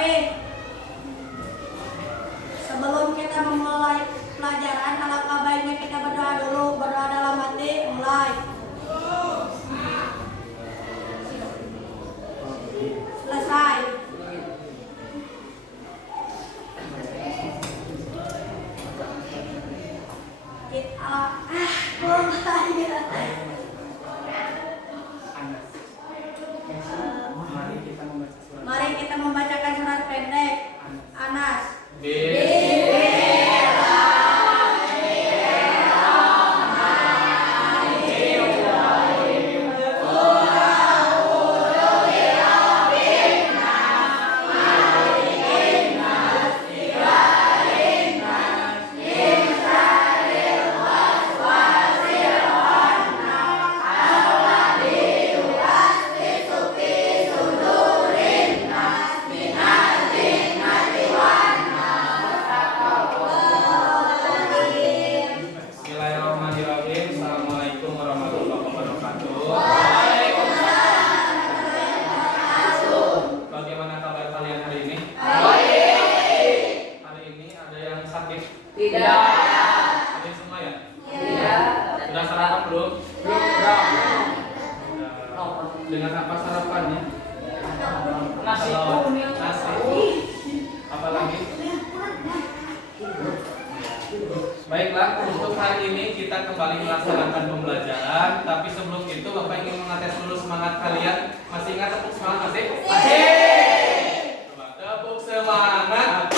Tapi sebelum kita memulai pelajaran, alangkah baiknya kita berdoa dulu. Berdoa dalam hati, mulai. Selesai. Mari kita membacakan surat pendek. Anas. Dengan apa sarapannya? Nasi. Apalagi? Baiklah, untuk hari ini kita kembali melaksanakan pembelajaran. Tapi sebelum itu Bapak ingin mengetes dulu semangat kalian. Masih ingat tepuk semangat masih? Masih. Coba tepuk semangat.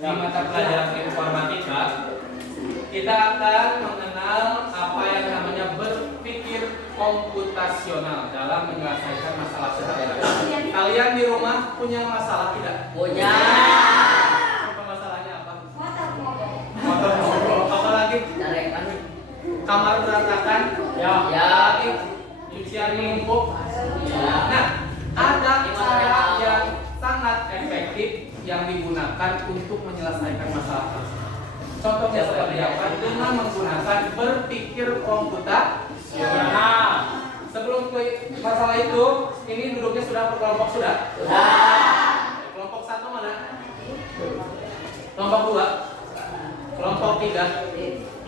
Di mata pelajaran informatika kita akan mengenal apa yang namanya berpikir komputasional dalam menyelesaikan masalah sehari-hari. Kalian di rumah punya masalah tidak? Punya. Apa masalahnya apa? Motor mogok. Apa lagi? Kamar berantakan. Ya. Lagi cucian numpuk. Ya. Nah, ada cara yang sangat efektif yang digunakan untuk menyelesaikan masalah tersebut. Contohnya seperti apa? Dengan menggunakan berpikir komputasional. Sebelum ke masalah itu, ini duduknya sudah berkelompok sudah? Sudah. Kelompok 1 mana? Kelompok 2? Kelompok 3?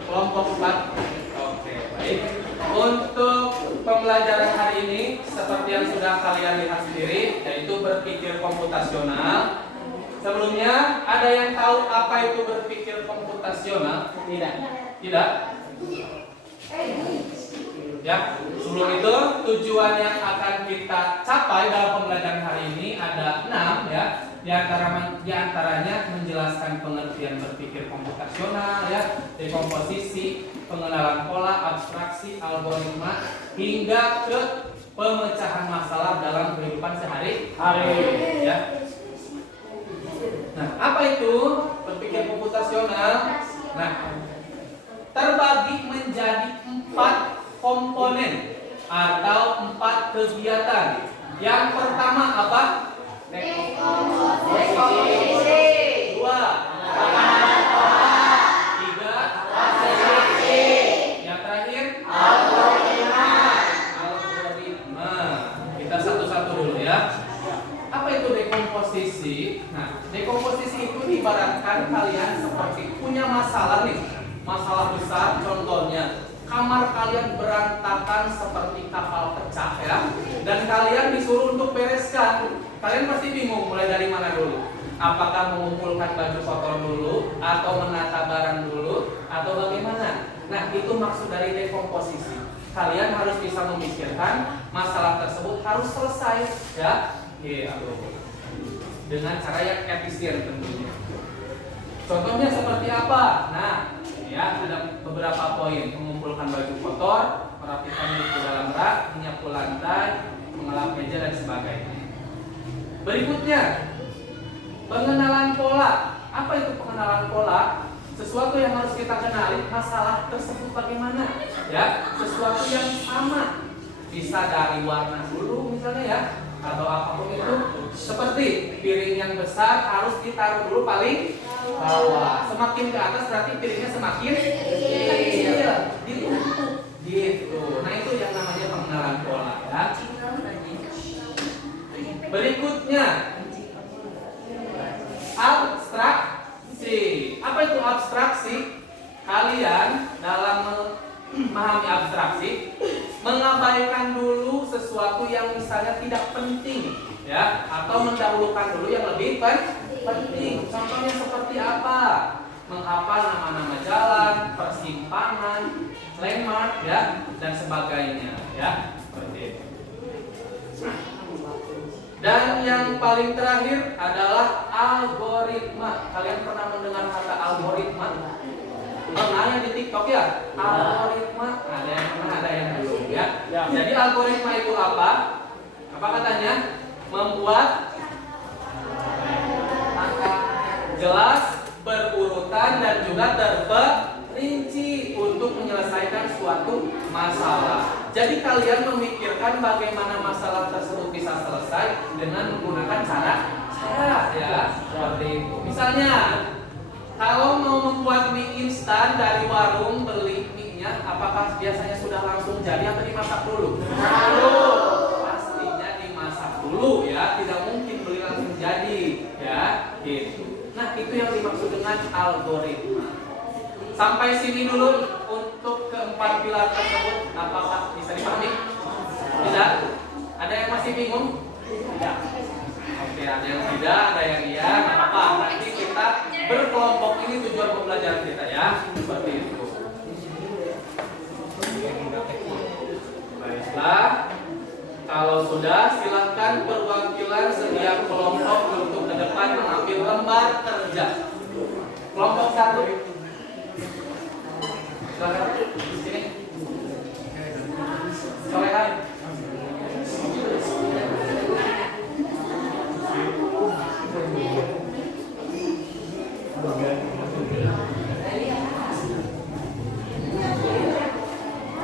Kelompok 4? Oke, baik. Untuk pembelajaran hari ini, seperti yang sudah kalian lihat sendiri, yaitu berpikir komputasional. Sebelumnya, ada yang tahu apa itu berpikir komputasional? Tidak. Tidak? Ya, sebelum itu tujuan yang akan kita capai dalam pembelajaran hari ini ada 6 ya. Di antaranya menjelaskan pengertian berpikir komputasional ya, dekomposisi, pengenalan pola, abstraksi, algoritma, hingga ke pemecahan masalah dalam kehidupan sehari-hari ya. Nah, apa itu berpikir komputasional? Nah, terbagi menjadi 4 komponen atau 4 kegiatan. Yang pertama apa? Dekomposisi. 2. Pengenalan pola. 3. abstraksi. Yang terakhir? Algoritma. Kita satu-satu dulu ya. Apa itu dekomposisi? Nah, dekomposisi itu ibaratkan kalian seperti punya masalah nih, masalah besar. Contohnya, kamar kalian berantakan seperti kapal pecah ya, dan kalian disuruh untuk bereskan. Kalian pasti bingung mulai dari mana dulu. Apakah mengumpulkan baju kotor dulu, atau menata barang dulu, atau bagaimana? Nah, itu maksud dari dekomposisi. Kalian harus bisa memikirkan masalah tersebut harus selesai ya. Dengan cara yang efisien tentunya. Contohnya seperti apa? Nah, ya ada beberapa poin: mengumpulkan baju kotor, merapikan buku dalam rak, menyapu lantai, mengelap meja dan sebagainya. Berikutnya, pengenalan pola. Apa itu pengenalan pola? Sesuatu yang harus kita kenali masalah tersebut bagaimana, ya. Sesuatu yang sama, bisa dari warna dulu misalnya ya, atau apapun itu. Seperti piring yang besar harus ditaruh dulu paling bawah. Semakin ke atas berarti piringnya semakin kecil. Ditumpuk gitu. Nah, itu yang namanya pengenalan pola ya. Berikutnya abstraksi. Apa itu abstraksi? Kalian dalam memahami abstraksi mengabaikan dulu sesuatu yang misalnya tidak penting ya, atau mendahulukan dulu yang lebih penting. Contohnya seperti apa? Menghafal nama-nama jalan, persimpangan, landmark ya, dan sebagainya ya. Seperti itu. Dan yang paling terakhir adalah algoritma. Kalian pernah mendengar kata algoritma? Pernah yang di TikTok ya? Algoritma. Ada yang pernah, ada yang belum ya. Jadi algoritma itu apa? Apa katanya? Membuat jelas, berurutan, dan juga terperinci untuk menyelesaikan suatu masalah. Jadi kalian memikirkan bagaimana masalah tersebut bisa selesai dengan menggunakan cara ya seperti itu. Misalnya, kalau mau membuat mie instan dari warung, beli mie-nya, apakah biasanya sudah langsung jadi atau dimasak dulu? Pastinya dimasak dulu ya, tidak mungkin beli langsung jadi ya, gitu. Nah, itu yang dimaksud dengan algoritma. Sampai sini dulu untuk keempat pilar tersebut, apakah bisa dipahami? Tidak? Ada yang masih bingung? Tidak. Oke, ada yang tidak, ada yang iya, nggak apa-apa. Nanti kita berkelompok, ini tujuan pembelajaran kita ya, seperti itu. Baiklah, kalau sudah silahkan perwakilan setiap kelompok untuk ke depan mengambil lembar kerja. Kelompok 1. Silakan di sini. Solehan.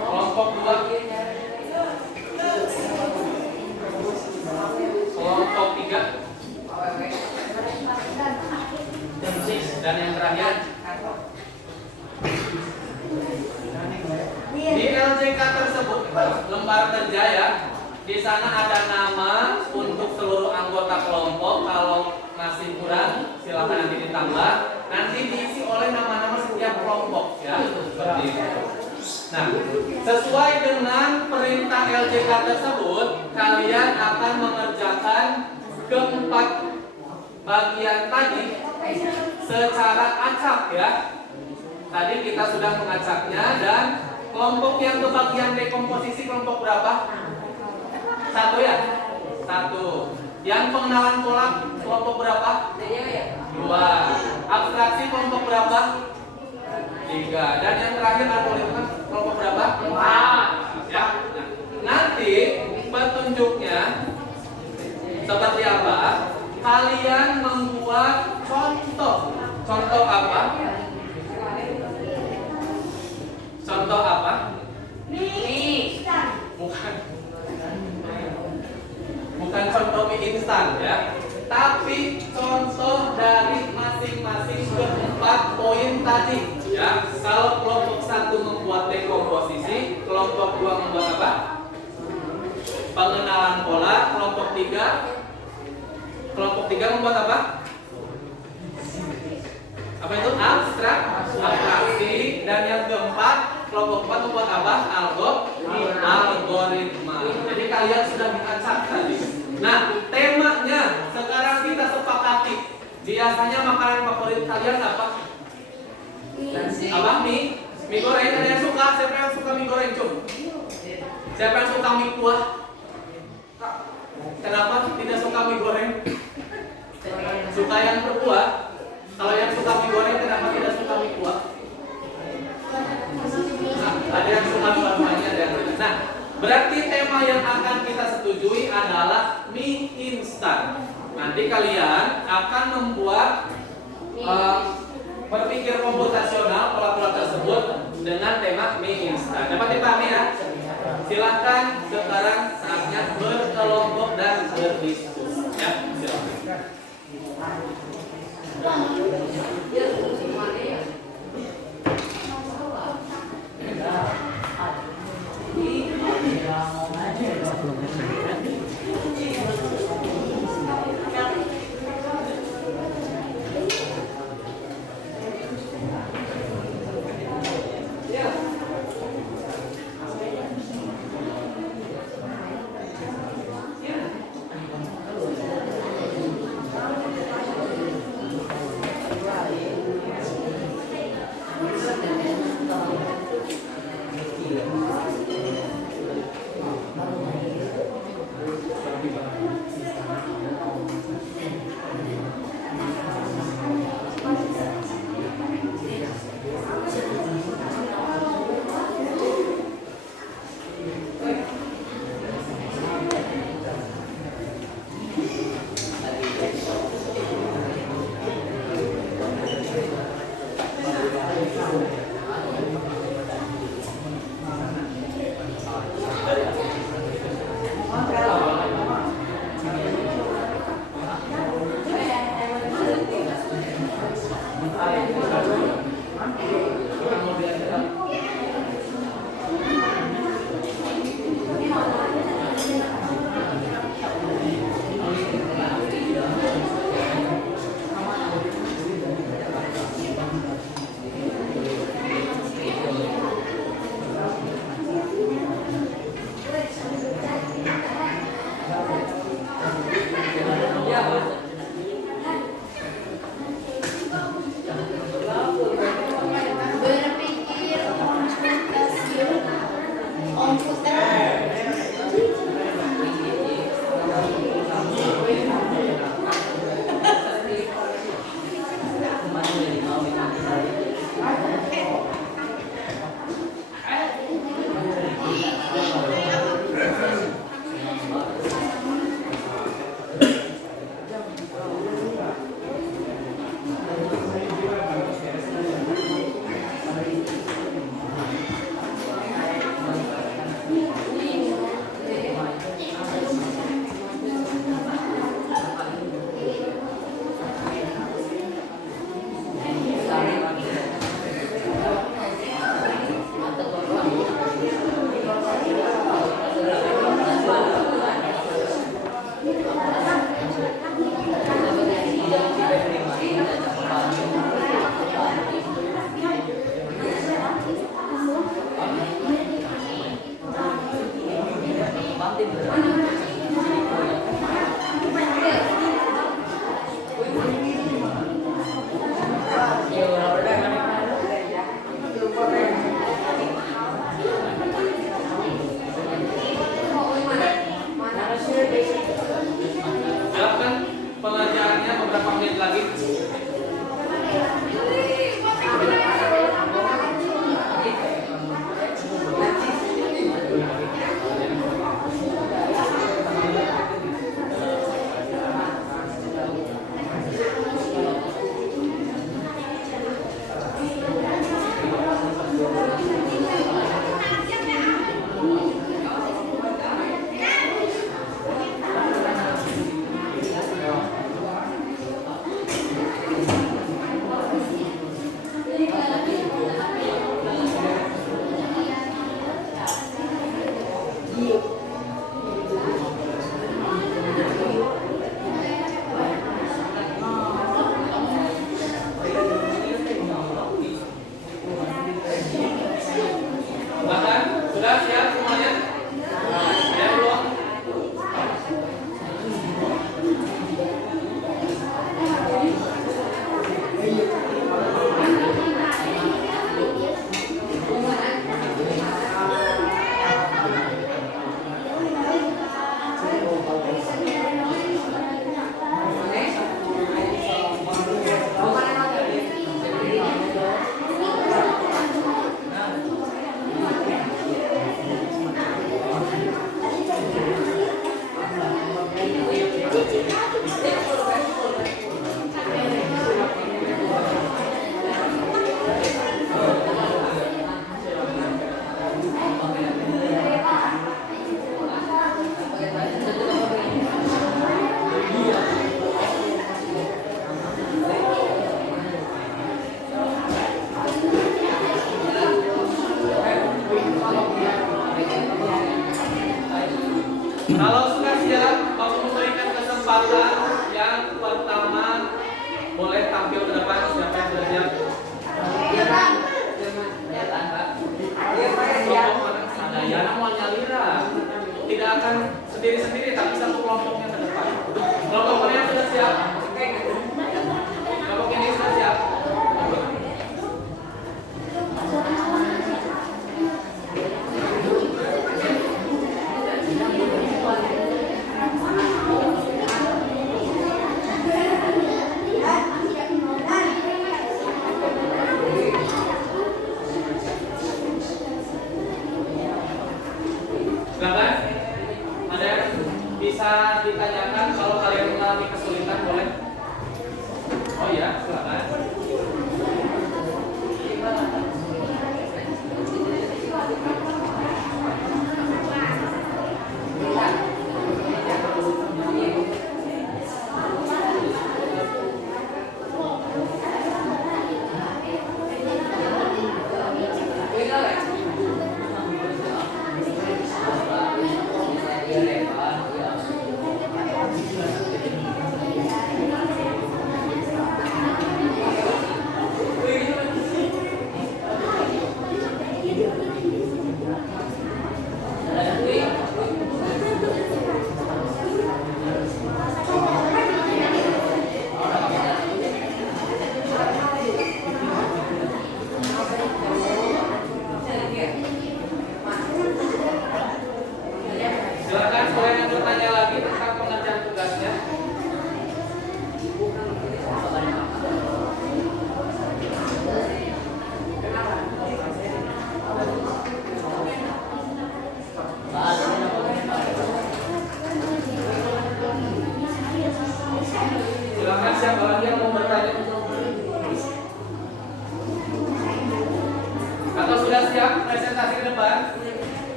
Kelompok 2. Kelompok 3. Dan yang terakhir di LJK tersebut lembar kerja ya. Di sana ada nama untuk seluruh anggota kelompok. Kalau masih kurang silakan nanti ditambah. Nanti diisi oleh nama-nama setiap kelompok ya. Seperti itu. Nah, sesuai dengan perintah LJK tersebut, kalian akan mengerjakan keempat bagian tadi secara acak ya. Tadi kita sudah mengacaknya, dan kelompok yang kebagian dekomposisi kelompok berapa? 1 ya? 1. Yang pengenalan pola kelompok berapa? 2. Abstraksi kelompok berapa? 3. Dan yang terakhir algoritma kelompok berapa? 4. Ya. Nah, nanti petunjuknya seperti apa? Kalian membuat contoh. Contoh apa? Contoh apa? Mie instan. Bukan contoh mie instan ya, tapi contoh dari masing-masing keempat poin tadi ya. Kalau kelompok 1 membuat dekomposisi, kelompok 2 membuat apa? Pengenalan pola, kelompok 3 membuat apa? Apa itu? Abstraksi. Dan yang keempat, kelompok 4 membuat apa? Algoritma. Jadi kalian sudah diacak tadi. Nah, temanya sekarang kita sepakati. Biasanya makanan favorit kalian apa? Apa? Mie goreng. Ada yang suka? Siapa yang suka mie goreng? Cum? Siapa yang suka mie kuah? Kenapa tidak suka mie goreng? Suka yang berkuah. Kalau yang suka mie goreng, kenapa tidak suka mie kuah? Nah, ada yang suka dua-duanya. Nah, berarti tema yang akan kita setujui adalah mie instan. Nanti kalian akan membuat berpikir komputasional pola-pola tersebut dengan tema mie instan. Dapat dipahami ya? Silahkan sekarang saatnya berkelompok dan berdiskusi. Ya, silakan. Berpikir komputer. Silakan pengajarannya beberapa menit lagi. Silakan, sudah siap semuanya? Ya belum? Kalau sudah siap, Bapak memberikan kesempatan yang pertama boleh tampil ke depan. Siapa yang sudah siap? Ada Yana mau nyalira. Tidak akan sendiri-sendiri, tapi satu kelompoknya ke depan. Kelompok mana yang sudah siap? Kelompok ini sudah siap.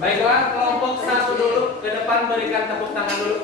Baiklah, kelompok 1 dulu ke depan, berikan tepuk tangan dulu.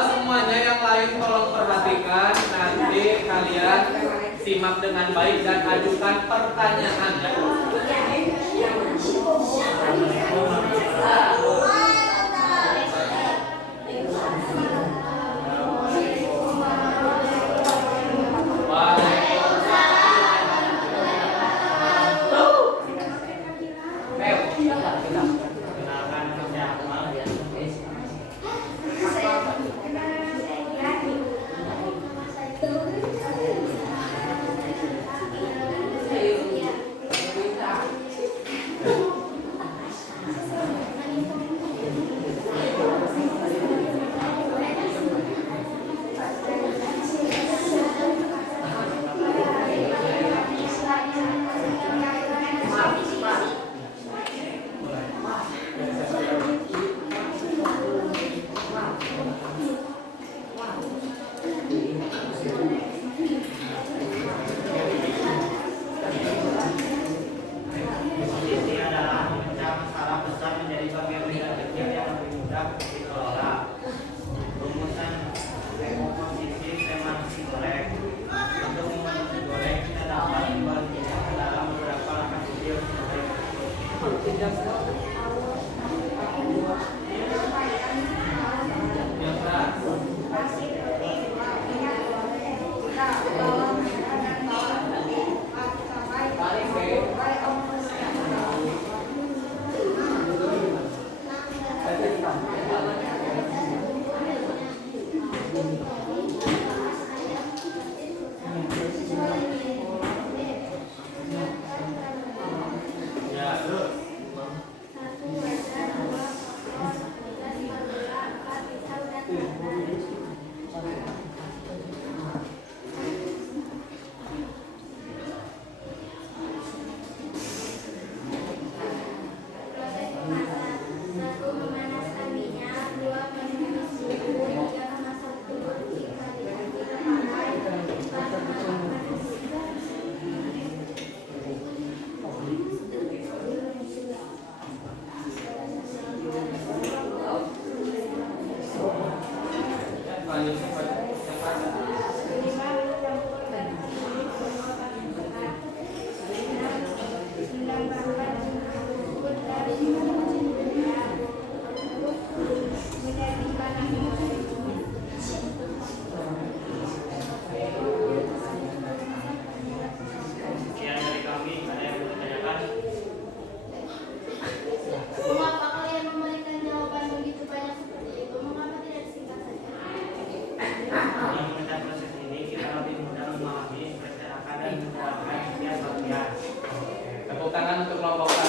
Semuanya yang lain tolong perhatikan, nanti kalian simak dengan baik dan ajukan pertanyaan ya. Tepuk tangan untuk kelompok 1.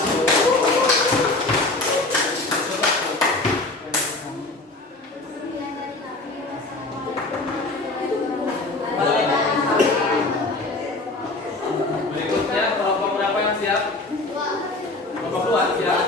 Berikutnya kelompok berapa yang siap? Kelompok 2 siap?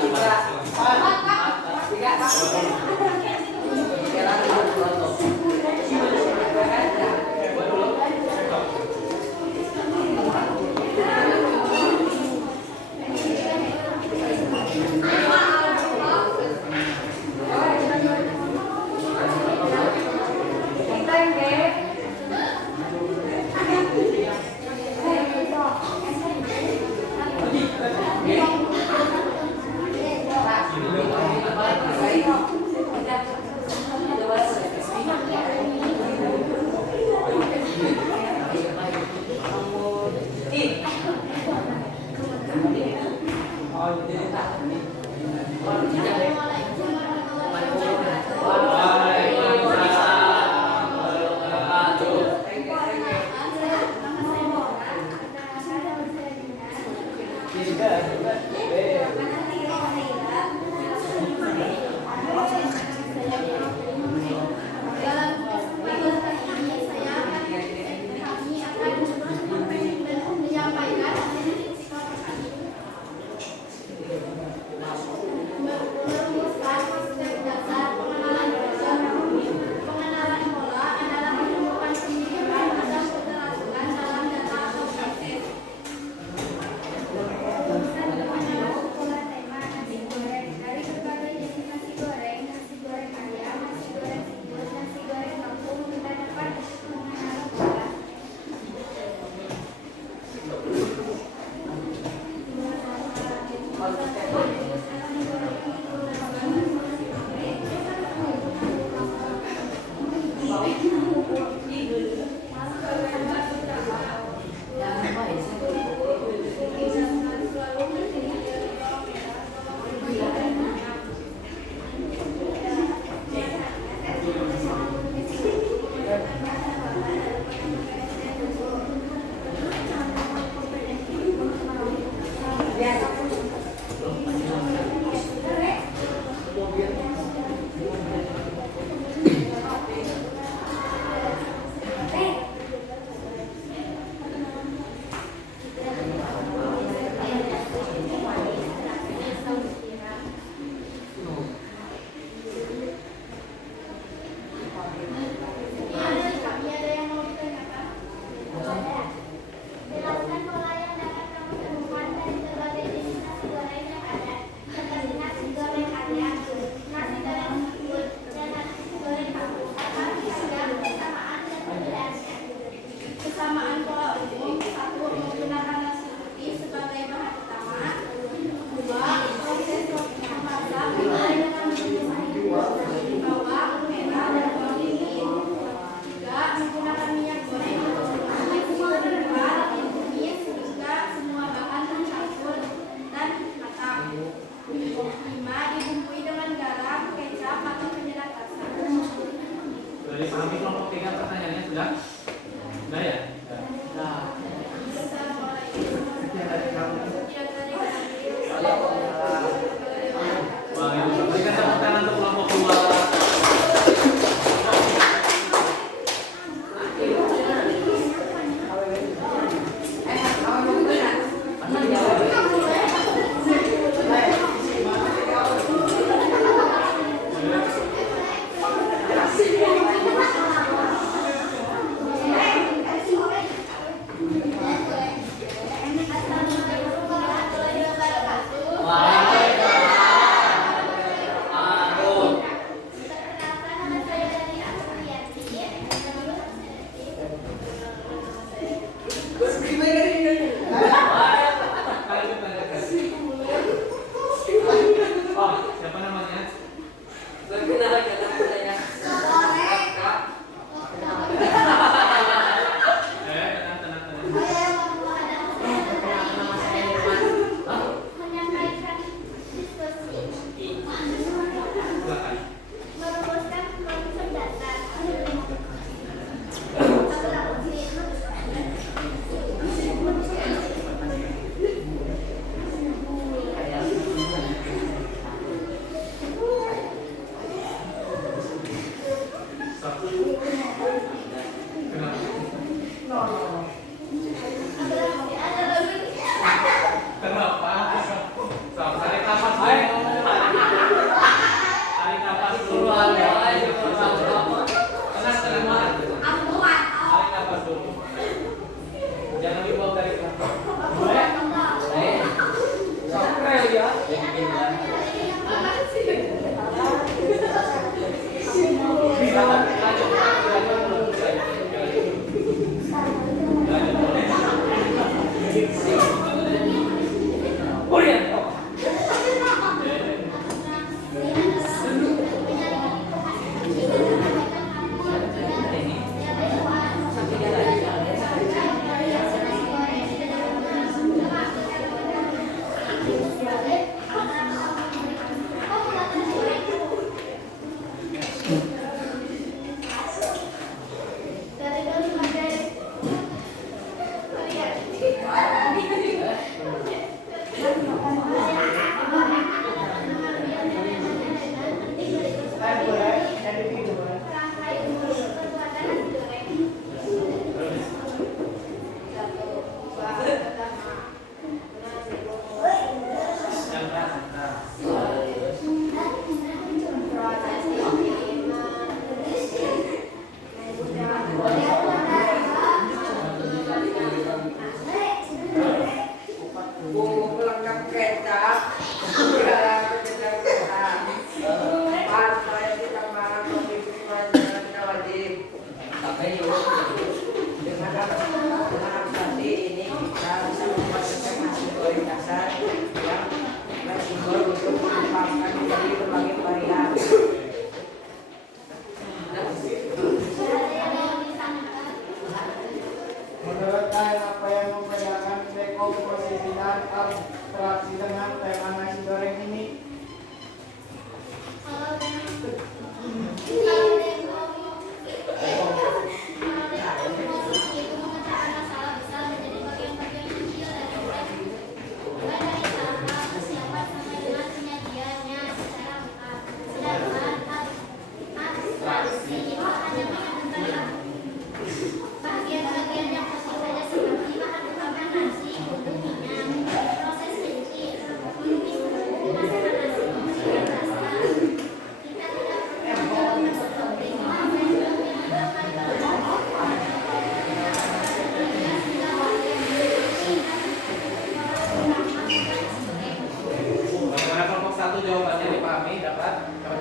Bagaimana kelompok 1 jawabannya dipahami? Dapat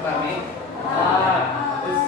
pahami? Bagus.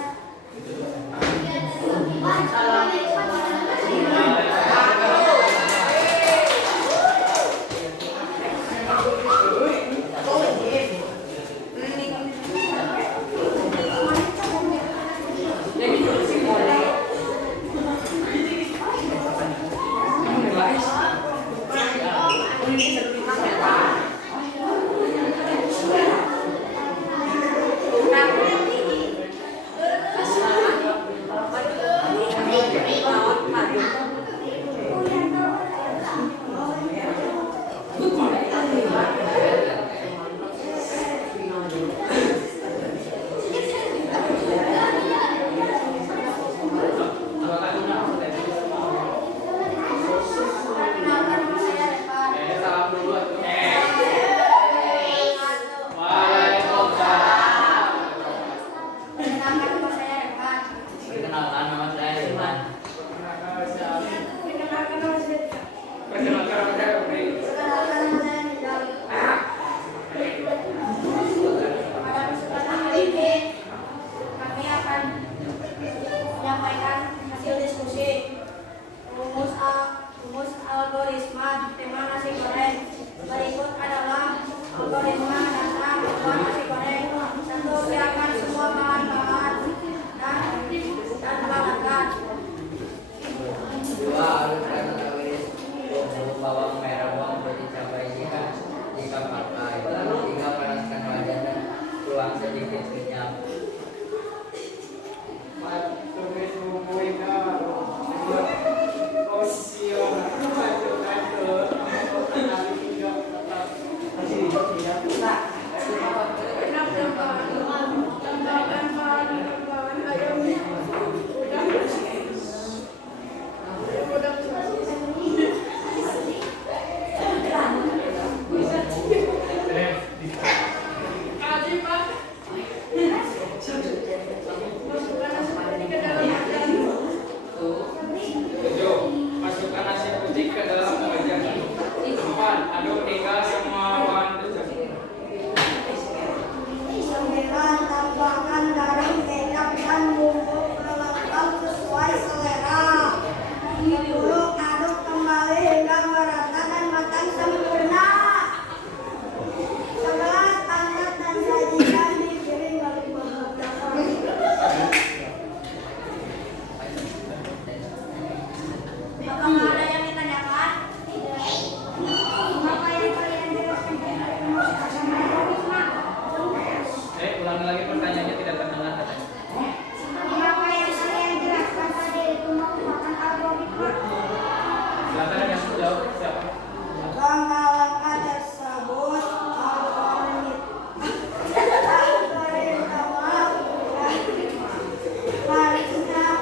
algoritma tema nasi goreng. Berikut adalah algoritma dasar membuat nasi goreng. Satu, siapkan semua bahan-bahan dan bahankan. Dua, haluskan tulis bawang merah, bawang putih, cabai jika pakai. Tiga, panaskan wajan dan tuang sedikit minyak. Tulis bumbu ikan. Masukkan nasi putih ke dalam wajan. 4. Aduk hingga semua bahan tercampur. 9. Tambahkan garam, kecap, dan bumbu pelengkap sesuai selera. 10. Aduk kembali hingga merata dan matang sempurna. 11. Angkat dan sajikan di piring balik belakang. Apakah ada yang ditanyakan? Apa yang kalian jelaskan tentang algoritma? Ulangi lagi pertanyaannya, tidak terdengar katanya. Apa yang kalian jelaskan tadi itu merupakan algoritma? Silakan yang jawab siapa? Langkah-langkah tersebut harusnya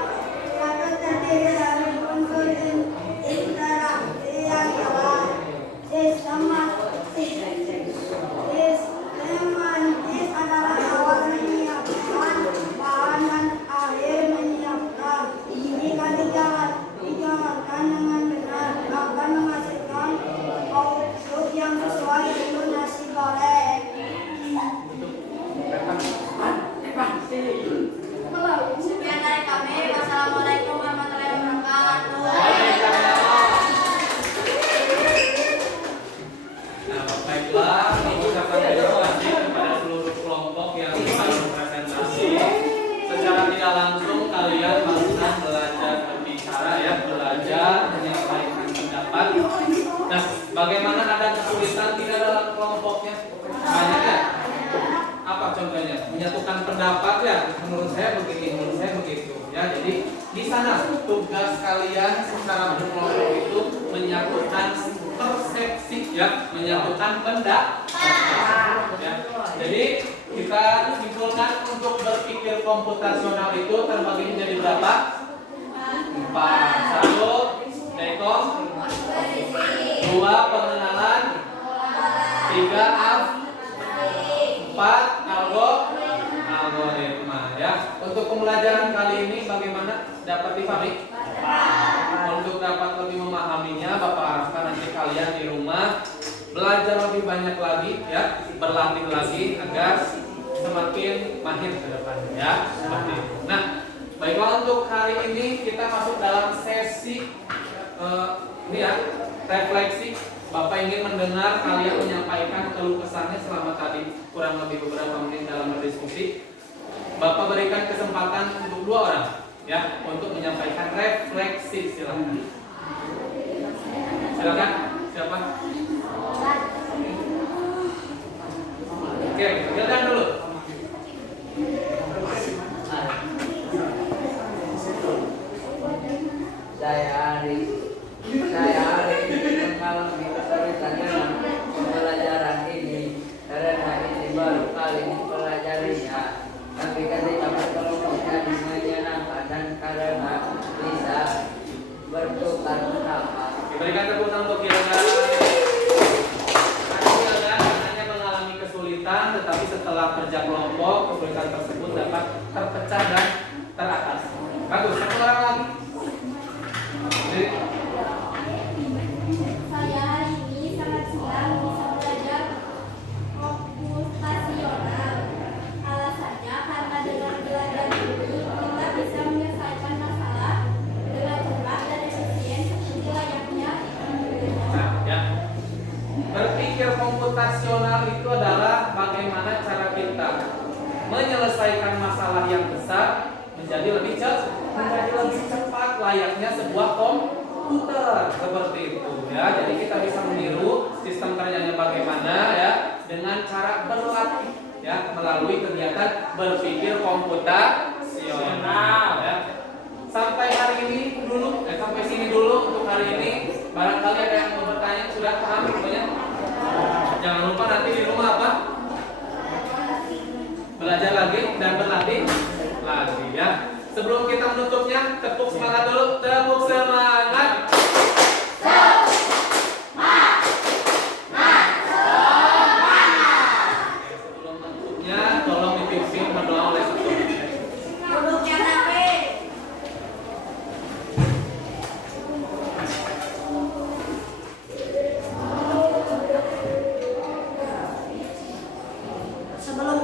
terdiri dari unsur interaksi yang jelas. Sistematis adalah awal menyiapkan bahan dan akhir menyiapkan. Jika dijalankan dengan benar akan menghasilkan output yang sesuai yaitu nasi goreng. Sekian dari kami. Wassalamualaikum warahmatullahi wabarakatuh. Nah, baiklah, mengucapkan terima kasih kepada seluruh kelompok yang telah berpresentasi. Secara tidak langsung kalian barusan belajar berbicara ya, belajar menyampaikan pendapat. Nah, bagaimana ada kesulitan tidak dalam kelompoknya? Banyak ya? Apa contohnya? Menyatukan pendapat ya. Menurut saya begini, menurut saya begitu. Ya, jadi di sana tugas kalian secara berkelompok itu menyatukan persepsi ya, menyatukan pendapat. Ya. Jadi kita simpulkan untuk berpikir komputasional itu terbagi menjadi berapa? 4. 1. Dekom. 2. Pengenalan. 3. 4 algoritma ya. Untuk pembelajaran kali ini bagaimana? Dapat dipahami? Untuk dapat lebih memahaminya, Bapak harapkan nanti kalian di rumah belajar lebih banyak lagi ya, berlatih lagi agar semakin mahir ke depannya ya. Seperti itu. Nah, baiklah untuk hari ini kita masuk dalam sesi ini ya, refleksi. Bapak ingin mendengar kalian menyampaikan keluh kesahnya selama tadi kurang lebih beberapa menit dalam berdiskusi. Bapak berikan kesempatan untuk 2 orang ya untuk menyampaikan refleksi. Silakan. Silakan. Siapa? Oke, silakan dulu. Saya hari ini mengalami kesulitan dengan pembelajaran ini karena ini baru kali mempelajarinya. Tapi ketika berkelompoknya menyenangkan dan karena bisa bertukar pendapat. Diberikan tepuk tangan untuk Hilda. Hilda hanya mengalami kesulitan, tetapi setelah kerja kelompok kesulitan tersebut dapat terpecah dan teratasi. Bagus. Satu orang lagi. Jadi, Saya hari ini sangat senang bisa belajar komputasional. Alasannya karena dengan belajar ini kita bisa menyelesaikan masalah dengan cepat dan efisien seperti layaknya. nah, ya. Berpikir komputasional itu adalah bagaimana cara kita menyelesaikan masalah yang besar menjadi lebih cepat layaknya sebuah komputer seperti itu ya. Jadi kita bisa meniru sistem kerjanya bagaimana ya dengan cara berlatih ya melalui kegiatan berpikir komputasional ya. Sampai hari ini dulu sampai sini dulu untuk hari ini. Barangkali ada yang mau bertanya, sudah paham semuanya? Jangan lupa nanti di rumah apa? Belajar lagi dan berlatih lagi ya. Sebelum kita menutupnya, tepuk semangat dulu. Tepuk semangat. Sebelum menutupnya, tolong dipimpin berdoa oleh ketua. Duduk yang rapi. Sebelum